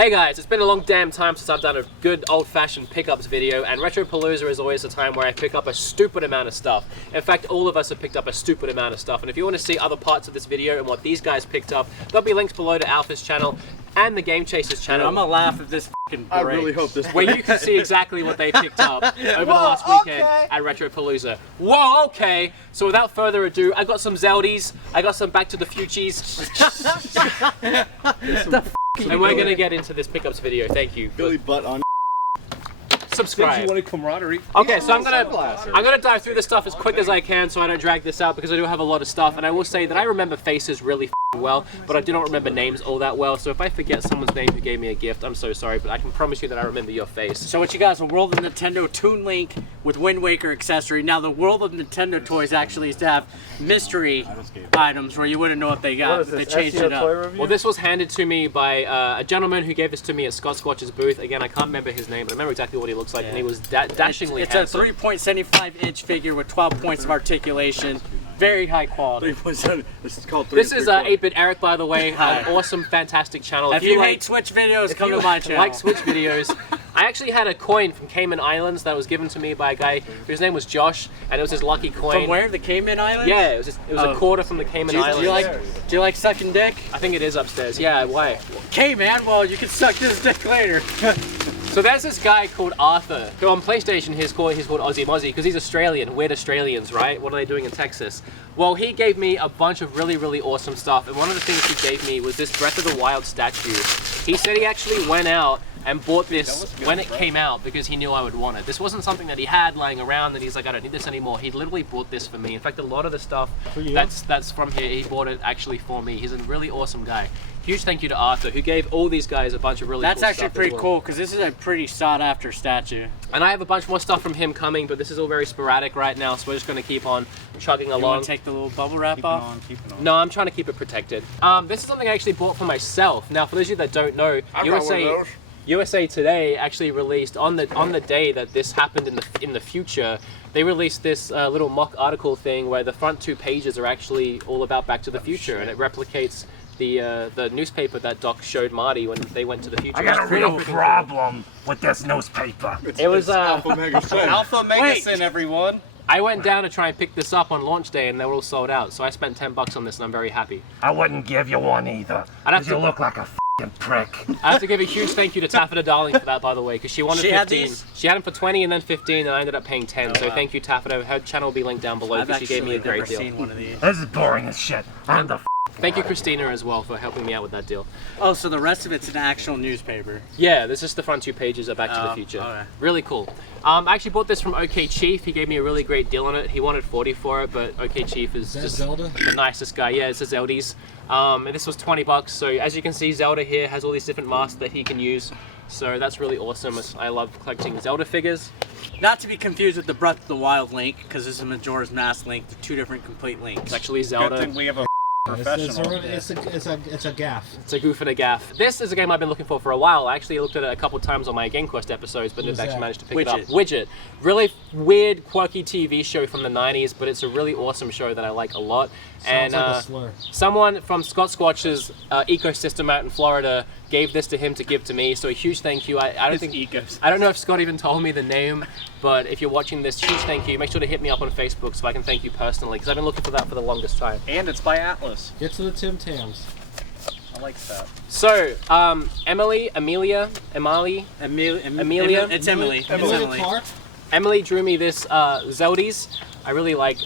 Hey guys, it's been a long damn time since I've done a good old-fashioned pickups video, and Retropalooza is always a time where I pick up a stupid amount of stuff. In fact, all of us have picked up a stupid amount of stuff, and if you want to see other parts of this video and what these guys picked up, there'll be links below to Alpha's channel and the Game Chasers channel. I'm gonna laugh at this fucking break. I really hope this where you can see exactly what they picked up over the last weekend at Retropalooza. Whoa, okay. So without further ado, I got some Zeldies, I got some Back to the Futuries. And we're gonna get into this pickups video. Thank you. Billy butt on. Subscribe. You wanted camaraderie. Okay, so I'm gonna dive through this stuff as quick as I can so I don't drag this out because I do have a lot of stuff, and I will say that I remember faces really well, but I do not remember names all that well. So if I forget someone's name who gave me a gift, I'm so sorry, but I can promise you that I remember your face. So what you got is a World of Nintendo Toon Link with Wind Waker accessory. Now the World of Nintendo toys actually used to have mystery items where you wouldn't know what they got. They changed it up. Well, this was handed to me by a gentleman who gave this to me at Scott Squatch's booth. Again, I can't remember his name, but I remember exactly what he looks like, and he was dashingly handsome. It's a 3.75-inch figure with 12 points of articulation. Very high quality. This is called 3 This is 8-Bit Eric, by the way. Awesome, fantastic channel. If you hate Switch videos, come to my channel. Like Switch videos. I actually had a coin from Cayman Islands that was given to me by a guy whose name was Josh, and it was his lucky coin. From where? The Cayman Islands? Yeah, it was a quarter from the Cayman Islands. Do you like sucking dick? I think it is upstairs. Yeah, why? Okay, man. Well, you can suck this dick later. So there's this guy called Arthur, who on PlayStation he's called Aussie Mozzie because he's Australian. Weird Australians, right? What are they doing in Texas? Well, he gave me a bunch of really, really awesome stuff, and one of the things he gave me was this Breath of the Wild statue. He said he actually went out and bought this when it came out because he knew I would want it. This wasn't something that he had lying around and he's like, I don't need this anymore. He literally bought this for me. In fact, a lot of the stuff that's from here, he bought it actually for me. He's a really awesome guy. Huge thank you to Arthur, who gave all these guys a bunch of really cool stuff. That's actually pretty cool, because this is a pretty sought-after statue. And I have a bunch more stuff from him coming, but this is all very sporadic right now, so we're just going to keep on chugging along. You want to take the little bubble wrap off? Keep it on. No, I'm trying to keep it protected. This is something I actually bought for myself. Now, for those of you that don't know, USA Today actually released on the day that this happened in the future. They released this little mock article thing where the front 2 pages are actually all about Back to the Future, and it replicates the newspaper that Doc showed Marty when they went to the future. I got a real problem with this newspaper. It was Alpha Mega Sin. Alpha Mega Sin, everyone. I went down to try and pick this up on launch day, and they were all sold out. So I spent $10 on this, and I'm very happy. I wouldn't give you one either. You look like a f***ing prick. I have to give a huge thank you to Taffeta Darling for that, by the way, because she wanted 15. She had them for 20 and then 15, and I ended up paying 10. So thank you, Taffeta. Her channel will be linked down below because she gave me a great deal. Seen one of these. This is boring as shit. I'm the Thank you, Christina, as well, for helping me out with that deal. Oh, so the rest of it's an actual newspaper. Yeah, this is the front 2 pages of Back to the Future. Okay. Really cool. I actually bought this from OK Chief. He gave me a really great deal on it. He wanted 40 for it, but OK Chief is just Zelda? the nicest guy. Yeah, it's a Zeldies. And this was $20. So as you can see, Zelda here has all these different masks that he can use. So that's really awesome. I love collecting Zelda figures. Not to be confused with the Breath of the Wild link, because this is Majora's Mask link. They're 2 different complete links. It's actually Zelda. Good thing we have a professional. It's a gaff. It's a goof and a gaff. This is a game I've been looking for a while. I actually looked at it a couple of times on my Game Quest episodes, but never actually managed to pick it up. Widget. Really weird, quirky TV show from the 90s, but it's a really awesome show that I like a lot. Sounds like a slur. Someone from Scott Squatch's ecosystem out in Florida gave this to him to give to me, so a huge thank you. I don't know if Scott even told me the name, but if you're watching this, huge thank you. Make sure to hit me up on Facebook so I can thank you personally, because I've been looking for that for the longest time. And it's by Atlas. Get to the Tim Tams. I like that. So, Amelia. It's Emily. Clark? Emily drew me this Zeldies. I really like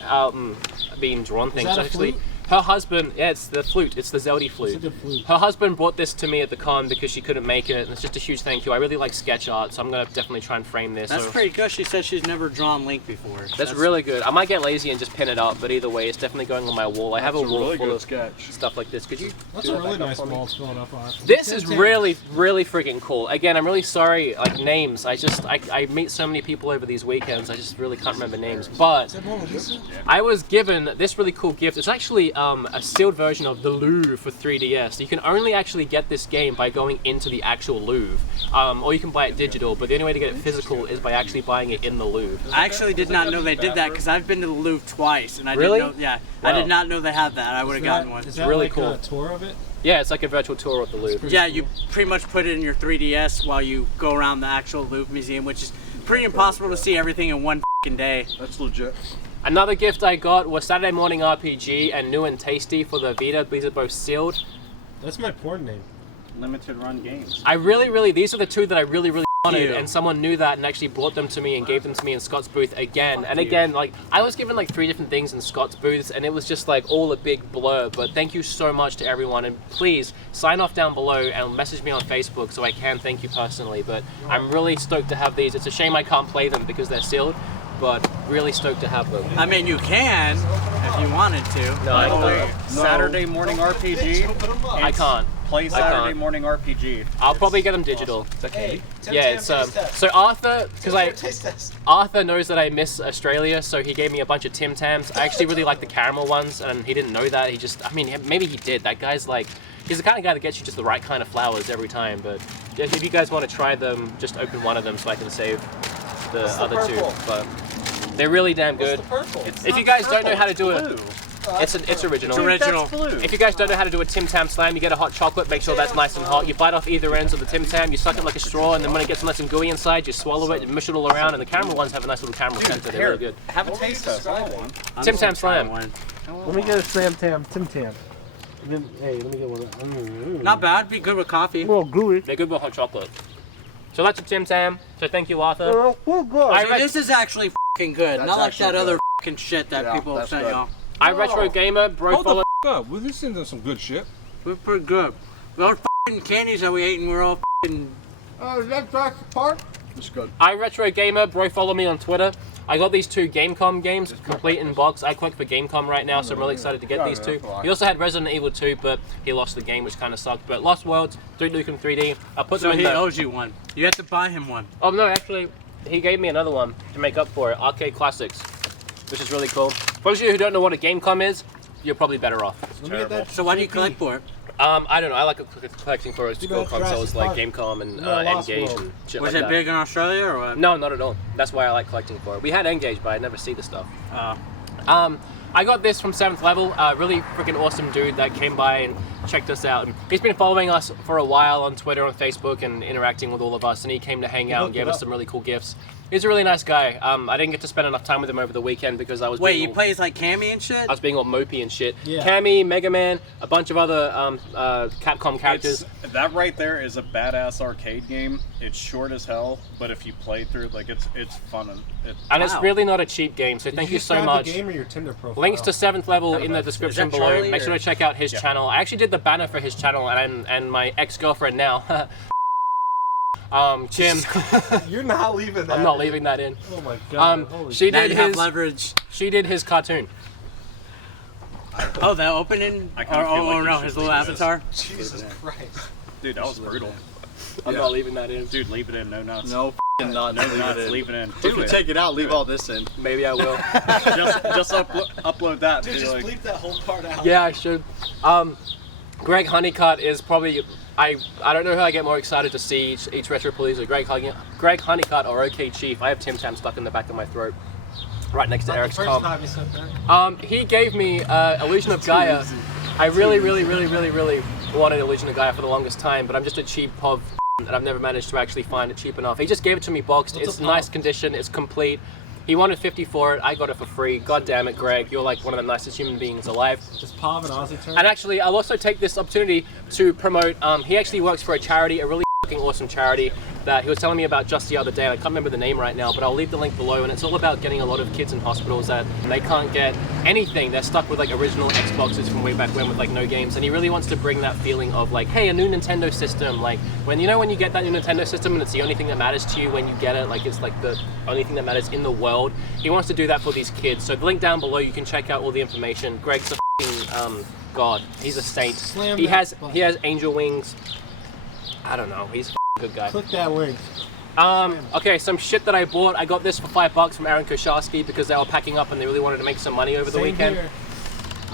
being drawn things. Is that a actually. flute? Her husband, yeah, it's the flute. It's the Zelda flute. It's a good flute. Her husband brought this to me at the con because she couldn't make it, and it's just a huge thank you. I really like sketch art, so I'm gonna definitely try and frame this. That's pretty good. She said she's never drawn Link before. That's really good. I might get lazy and just pin it up, but either way, it's definitely going on my wall. I have a wall really full good of sketch. stuff like this. Could you? That's a really nice wall it's going up on. This is really, really freaking cool. Again, I'm really sorry, like names. I meet so many people over these weekends. I just really can't remember names. But I was given this really cool gift. It's actually a sealed version of the Louvre for 3DS. You can only actually get this game by going into the actual Louvre, or you can buy it digital. But the only way to get it physical is by actually buying it in the Louvre. I actually did not know they did that because I've been to the Louvre twice, and I Really? didn't know. Yeah, Wow. I did not know they had that. I would have gotten one. Is that really like cool. a tour of it? Yeah, it's like a virtual tour of the Louvre. Yeah, you pretty much put it in your 3DS while you go around the actual Louvre Museum, which is pretty impossible to see everything in one f***ing day. That's legit. Another gift I got was Saturday Morning RPG and New and Tasty for the Vita. These are both sealed. That's my porn name. Limited run games. I really, these are the two that I really wanted, you. and someone knew that and actually brought them to me and gave them to me in Scott's booth again. And again, like, I was given like 3 different things in Scott's booths, and it was just like all a big blur. But thank you so much to everyone, and please sign off down below and message me on Facebook so I can thank you personally. But I'm really stoked to have these. It's a shame I can't play them because they're sealed, but really stoked to have them. I mean, you can if you wanted to. No, I Oh, wait. can't. Saturday morning RPG. I can't. Play I Saturday can't. morning RPG. I'll probably get them digital. Hey, Yeah, it's so Arthur, because taste test. Arthur knows that I miss Australia, so he gave me a bunch of Tim Tams. I actually really like the caramel ones, and he didn't know that. He just, I mean, maybe he did. That guy's like, he's the kind of guy that gets you just the right kind of flowers every time. But yeah, if you guys want to try them, just open one of them so I can save the other two. But they're really damn good. If you guys don't know how to do it, it's original. It's original. If you guys don't know how to do a Tim Tam slam, you get a hot chocolate, make sure that's nice and hot. You bite off either ends of the Tim Tam, you suck it like a straw, and then when it gets nice and gooey inside, you swallow it, you mush it all around, and the caramel ones have a nice little caramel center. They're really good. Have a taste test. I want one. Tim Tam slam. Let me get a Sam Tam, Tim Tam. Hey, let me get one. Not bad. Be good with coffee. Well, gooey. They're good with hot chocolate. So that's a Tim Tam. So thank you, Arthur. See, this is actually f***ing good. That's Not like actually that good. other f***ing shit that Yeah, people have that's sent good. y'all. I Retro Gamer, bro, Hold follow. the f*** up. We're listening to some good shit. We're pretty good. Those f***ing candies that we ate and we're all f***ing... Oh, is that Jurassic Park? It's good. I Retro Gamer, bro, follow me on Twitter. I got these 2 Gamecom games complete in box. I collect for Gamecom right now, so I'm really excited to get these 2. He also had Resident Evil 2, but he lost the game, which kind of sucked. But Lost Worlds, Duke Nukem 3D. I put So them in he the... owes you one. You have to buy him one. Oh no, actually, he gave me another one to make up for it. Arcade Classics, which is really cool. For those of you who don't know what a Gamecom is, you're probably better off. Let me get that. So why do you collect for it? I don't know. I like collecting for You school got consoles Jurassic like Park. Gamecom and No, Lost N-Gage World. and shit Was like it that. big in Australia or what? No, not at all. That's why I like collecting for it. We had N-Gage, but I never see the stuff. Oh. I got this from 7th Level, a really freaking awesome dude that came by and checked us out. And he's been following us for a while on Twitter, on Facebook, and interacting with all of us. And he came to hang out and gave us some really cool gifts. He's a really nice guy. I didn't get to spend enough time with him over the weekend because I was Wait, being he all, plays like Cammy and shit? I was being all mopey and shit. Yeah. Cammy, Mega Man, a bunch of other Capcom characters. That right there is a badass arcade game. It's short as hell, but if you play through, like it's fun and And it's Wow. really not a cheap game, so Did thank you you just so grab much. the game or your Tinder profile? Links to 7th Level in the description that below. Charlie Make sure or- to check out his Yeah. channel. I actually did the banner for his channel, and my ex-girlfriend now, Kim, You're not leaving that. I'm not leaving that in. Oh my god. Holy She Now did you have his. leverage. She did his cartoon. Oh, that opening? I kinda feel like you no, should his little leave this. avatar? Jesus Christ. dude, that was brutal. I'm not leaving that in. Dude, leave it in. No nuts. No not. No Leave nuts. it in. Leave it in. If Do you it. take it out, leave all this in. Maybe I will. just upload that. Dude, Be just like, bleep that whole part out. Yeah, I should. Greg Honeycutt is probably. I don't know who I get more excited to see each Retropalooza. Greg Honeycutt or OK Chief. I have Tim Tam stuck in the back of my throat, right next to Not Eric's the first com. time you said that. He gave me Illusion of Gaia. I really wanted Illusion of Gaia for the longest time, but I'm just a cheap POV and I've never managed to actually find it cheap enough. He just gave it to me boxed. What's It's a nice POV? condition. It's complete. He wanted 50 for it. I got it for free. God damn it, Greg. You're like one of the nicest human beings alive. Is POV an Aussie term? And actually, I'll also take this opportunity to promote. He actually works for a charity, a really fucking awesome charity that he was telling me about just the other day. I can't remember the name right now, but I'll leave the link below. And it's all about getting a lot of kids in hospitals that they can't get anything. They're stuck with like original Xboxes from way back when with like no games. And he really wants to bring that feeling of like, hey, a new Nintendo system. Like when you get that new Nintendo system and it's the only thing that matters to you when you get it. Like it's like the only thing that matters in the world. He wants to do that for these kids. So the link down below, you can check out all the information. Greg's a fucking god. He's a saint. Slam He that has button. angel wings. I don't know. He's a good guy. Click that link. Okay, some shit that I bought. I got this for $5 from Aaron Kosharski because they were packing up and they really wanted to make some money over the Same weekend. here.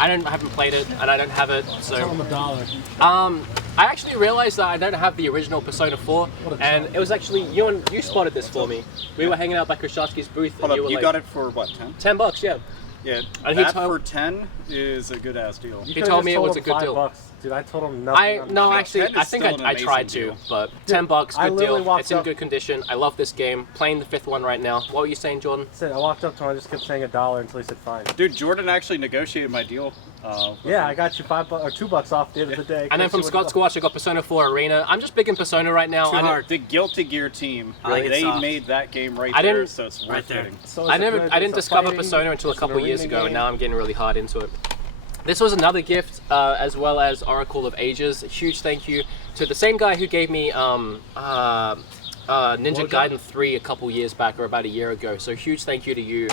I haven't played it, and I don't have it, so. Tell him $1. I actually realized that I don't have the original Persona 4, and it was actually you spotted this for me. We were hanging out by Krashatsky's booth, and Hold you up, were you like, got it for what, 10? $10, yeah. Yeah, And he that told- for 10 is a good ass deal. You He could've told just me it was a him good $5. deal. Dude, I told him nothing. No, mean, actually, 10 is I think still an I tried amazing to, deal. but $10, I good literally deal. walked It's in up- good condition. I love this game. Playing the 5th one right now. What were you saying, Jordan? I walked up to him, I just kept saying $1 until he said fine. Dude, Jordan actually negotiated my deal. Yeah, I got you $5 or $2 off at the end of the day. And then from Scott Squatch, I got Persona 4 Arena. I'm just big in Persona right now. Too I hard. The Guilty Gear team, I like it they soft. made that game right I there, didn't- so it's worth Right there. getting. So I didn't discover Persona until a couple years ago, and now I'm getting really hard into it. This was another gift, as well as Oracle of Ages. A huge thank you to the same guy who gave me Ninja Gaiden 3 a couple years back, or about a year ago. So huge thank you to you.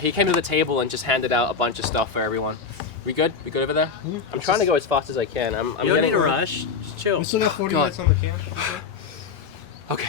He came to the table and just handed out a bunch of stuff for everyone. We good? We good over there? I'm trying to go as fast as I can. I'm You don't getting need to rush. Just chill. We still got 40 God. minutes on the can. Okay.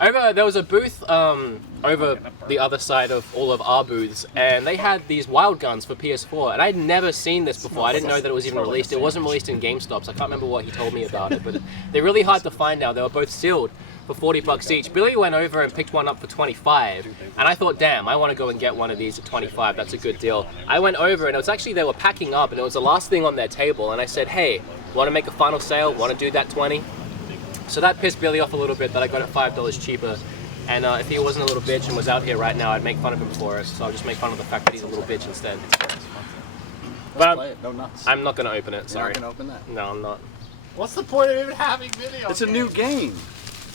There was a booth over the other side of all of our booths, and they had these wild guns for PS4, and I'd never seen this before. I didn't know that it was even released. It wasn't released in GameStops. I can't remember what he told me about it, but they're really hard to find now. They were both sealed for $40 each. Billy went over and picked one up for 25, and I thought, damn, I want to go and get one of these at 25. That's a good deal. I went over, and it was actually, they were packing up, and it was the last thing on their table, and I said, hey, want to make a final sale? Want to do that 20? So that pissed Billy off a little bit that I got it $5 cheaper. And if he wasn't a little bitch and was out here right now, I'd make fun of him for it. So I'll just make fun of the fact that he's a little bitch instead. But Play it. No nuts. I'm not going to open it, You're sorry. not gonna open that. No, I'm not. What's the point of even having video? It's a new game.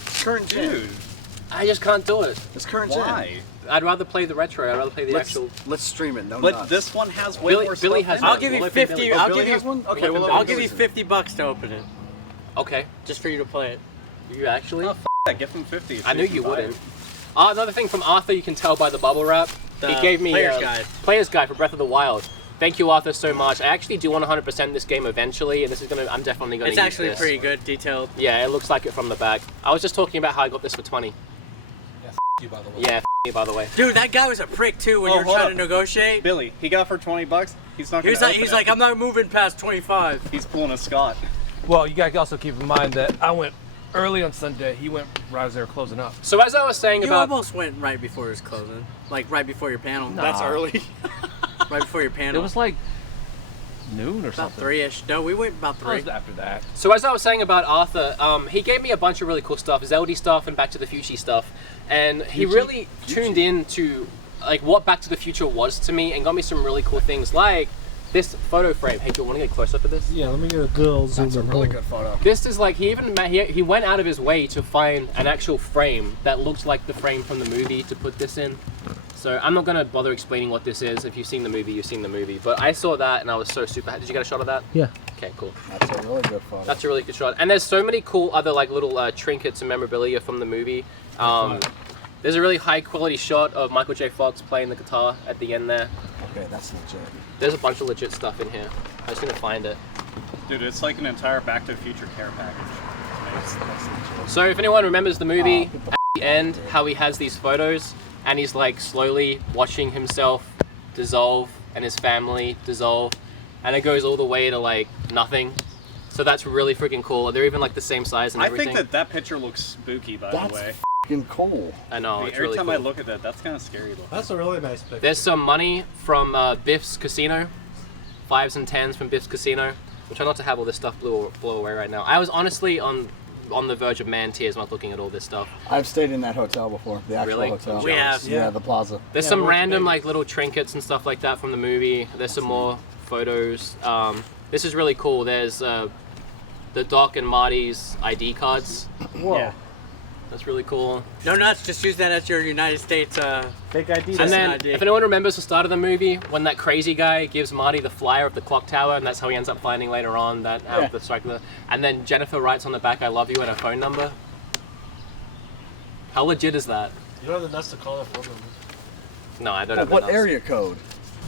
It's current gen. Dude, I just can't do it. It's current gen. why? I'd rather play the retro. I'd rather play the actual... Let's stream it. No But nuts. this one has way more Billy stuff has in I'll it. give you We'll open 50. Billy. I'll Billy give you. has one? Okay, well, I'll give you $50 to open it, Okay. just for you to play it. You actually? Oh, that, give him 50. I knew you wouldn't. Another thing from Arthur, you can tell by the bubble wrap. The He gave me player's guide. Player's guide for Breath of the Wild. Thank you, Arthur, so much. I actually do want 100% this game eventually, and this is I'm definitely gonna It's use actually this. pretty good, detailed. Yeah, it looks like it from the back. I was just talking about how I got this for 20. you, by the way. Yeah, you, by the way. Dude, that guy was a prick too when Oh, you were hold trying up. to negotiate. Billy, he got for $20. He's not. He's gonna like, open it. I'm not moving past 25. He's pulling a Scott. Well, you gotta also keep in mind that I went early on Sunday. He went right as they were closing up. So as I was saying You about... almost went right before his closing, like right before your panel. Nah. That's early. Right before your panel. It was like noon or about something. 3-ish. No, we went about It 3. was after that. So as I was saying about Arthur, he gave me a bunch of really cool stuff, Zelda stuff and Back to the Future stuff, and he really tuned in to like what Back to the Future was to me and got me some really cool things like this photo frame. Hey, do you want to get close up to this? Yeah, let me get a good zoom. That's a really good photo. This is like he went out of his way to find an actual frame that looked like the frame from the movie to put this in. So I'm not gonna bother explaining what this is. If you've seen the movie, you've seen the movie. But I saw that and I was so super. Did you get a shot of that? Yeah. Okay, cool. That's a really good photo. That's a really good shot. And there's so many cool other like little trinkets and memorabilia from the movie. There's a really high quality shot of Michael J. Fox playing the guitar at the end there. Okay, that's legit. There's a bunch of legit stuff in here. I just need to find it. Dude, it's like an entire Back to the Future care package. That's legit. So if anyone remembers the movie, at the end, how he has these photos and he's like slowly watching himself dissolve and his family dissolve, and it goes all the way to like nothing. So that's really freaking cool. They're even like the same size and I everything. think that picture looks spooky, by That's the way. f***ing cool. I know, Like, it's every really time cool. I look at that, that's kind of scary looking. That's a really nice picture. There's some money from Biff's Casino, 5s and 10s from Biff's Casino. I'm trying not to have all this stuff blow away right now. I was honestly on the verge of man tears when I was looking at all this stuff. I've stayed in that hotel before. The actual Really? hotel. We have. Yeah, the plaza. There's Yeah, some we went to random Vegas. like little trinkets and stuff like that from the movie. There's some more photos. This is really cool. There's the Doc and Marty's ID cards. Whoa. Yeah. That's really cool. No nuts. Just use that as your United States. Fake ID. And then, an idea. if anyone remembers the start of the movie, when that crazy guy gives Marty the flyer of the clock tower, and that's how he ends up finding later on that Yeah. the strike. And then Jennifer writes on the back, "I love you," and her phone number. How legit is that? You don't have the nuts to call it phone number. No, I don't But have what enough. area code?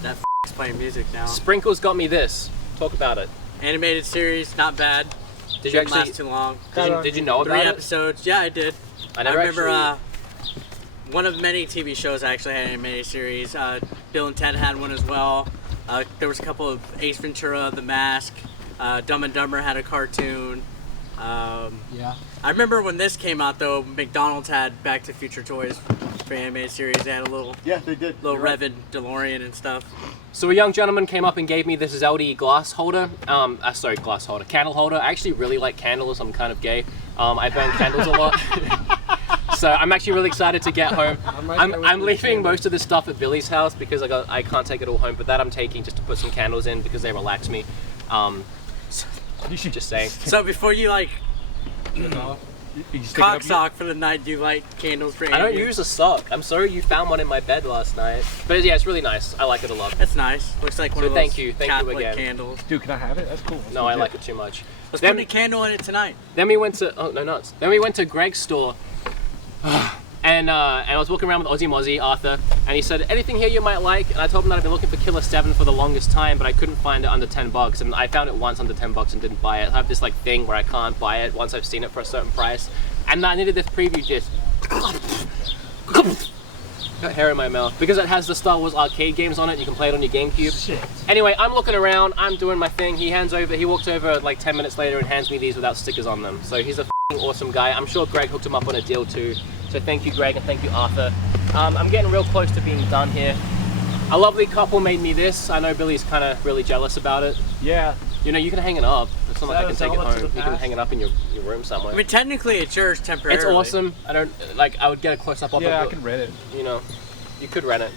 That is playing music now. Sprinkles got me this. Talk about it. Animated series, not bad. Did you Didn't actually? last too long. Did you know 3 about it? episodes. Yeah, I did. I I never remember actually. one of many TV shows I actually had an animated series. Bill and Ted had one as well. There was a couple of Ace Ventura, The Mask, Dumb and Dumber had a cartoon. Yeah. I remember when this came out though, McDonald's had Back to the Future toys for animated series. They had a little they did. little Revan DeLorean and stuff. So a young gentleman came up and gave me this ZELDA glass holder. Sorry, glass holder, candle holder. I actually really like candles. I'm kind of gay. I burn candles a lot. So I'm actually really excited to get home. I'm leaving most of this stuff at Billy's house because I can't take it all home, but that I'm taking just to put some candles in because they relax me. You should just say. So before you like cocksock for the night, do you light candles for I don't use a sock. I'm sorry you found one in my bed last night. But yeah, it's really nice. I like it a lot. That's nice. Looks like one of those thank you Catholic again. candles. Dude, can I have it? That's cool. No, I like it too much. Let's put a candle in it tonight. Then we went to Then we went to Greg's store, and I was walking around with Ozzy Mozzie, Arthur, and he said, anything here you might like? And I told him that I've been looking for Killer 7 for the longest time, but I couldn't find it under $10, and I found it once under $10 and didn't buy it. I have this like thing where I can't buy it once I've seen it for a certain price, and I needed this preview disc. Got hair in my mouth because it has the Star Wars arcade games on it. You can play it on your GameCube. Shit. Anyway, I'm looking around, I'm doing my thing. He walks over like 10 minutes later and hands me these without stickers on them. So he's a f***ing awesome guy. I'm sure Greg hooked him up on a deal too. So thank you, Greg, and thank you, Arthur. I'm getting real close to being done here. A lovely couple made me this. I know Billy's kind of really jealous about it. Yeah. You know, you can hang it up. It's not like I can take it Zelda to home. the You can past? hang it up in your room somewhere. I mean, technically it's yours temporarily. It's awesome. I would get a close up of it. Yeah, I but, can rent it. You know, you could rent it.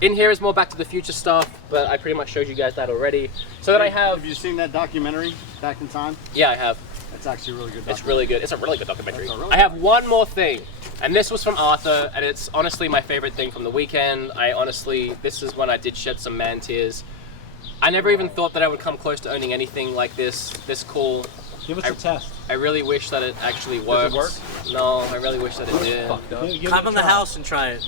In here is more Back to the Future stuff, but I pretty much showed you guys that already. So then I have. Have you seen that documentary, Back in Time? Yeah, I have. It's actually a really good. It's really good. It's a really good documentary. That's a really I have one more thing, and this was from Arthur, and it's honestly my favorite thing from the weekend. This is when I did shed some man tears. I never even thought that I would come close to owning anything like this cool. Give us a test. I really wish that it actually worked. Does it work? No, I really wish that it did. Fucked up. Give it Come a in the try. house and try it.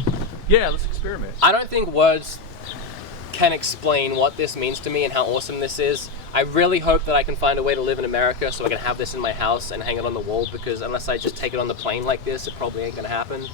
Yeah, let's experiment. I don't think words can explain what this means to me and how awesome this is. I really hope that I can find a way to live in America so I can have this in my house and hang it on the wall, because unless I just take it on the plane like this, it probably ain't gonna happen.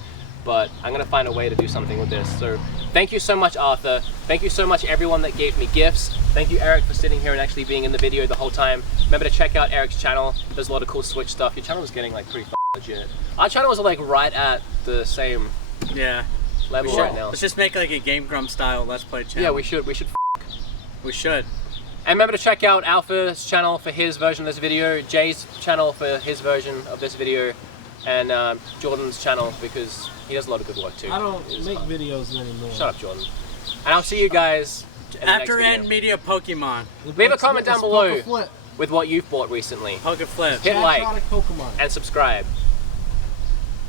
But I'm gonna find a way to do something with this. So thank you so much, Arthur. Thank you so much everyone that gave me gifts. Thank you, Eric, for sitting here and actually being in the video the whole time. Remember to check out Eric's channel. There's a lot of cool Switch stuff. Your channel is getting like pretty legit. Our channels are like right at the same Yeah. level right now. Let's just make like a Game Grump style Let's Play channel. Yeah, we should. We should. And remember to check out Alpha's channel for his version of this video, Jay's channel for his version of this video, and Jordan's channel because he does a lot of good work too. I don't It's make fun. videos anymore. Shut up, Jordan. And I'll see you guys in the After next End video. Media Pokemon. Leave a comment down below Flip. with what you've bought recently. Poke Flip. Hit like Chaotic Pokemon. and subscribe.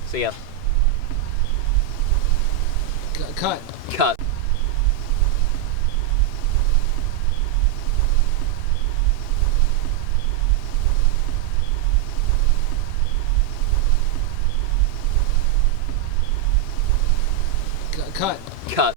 See ya. Cut. Cut. Cut. Cut.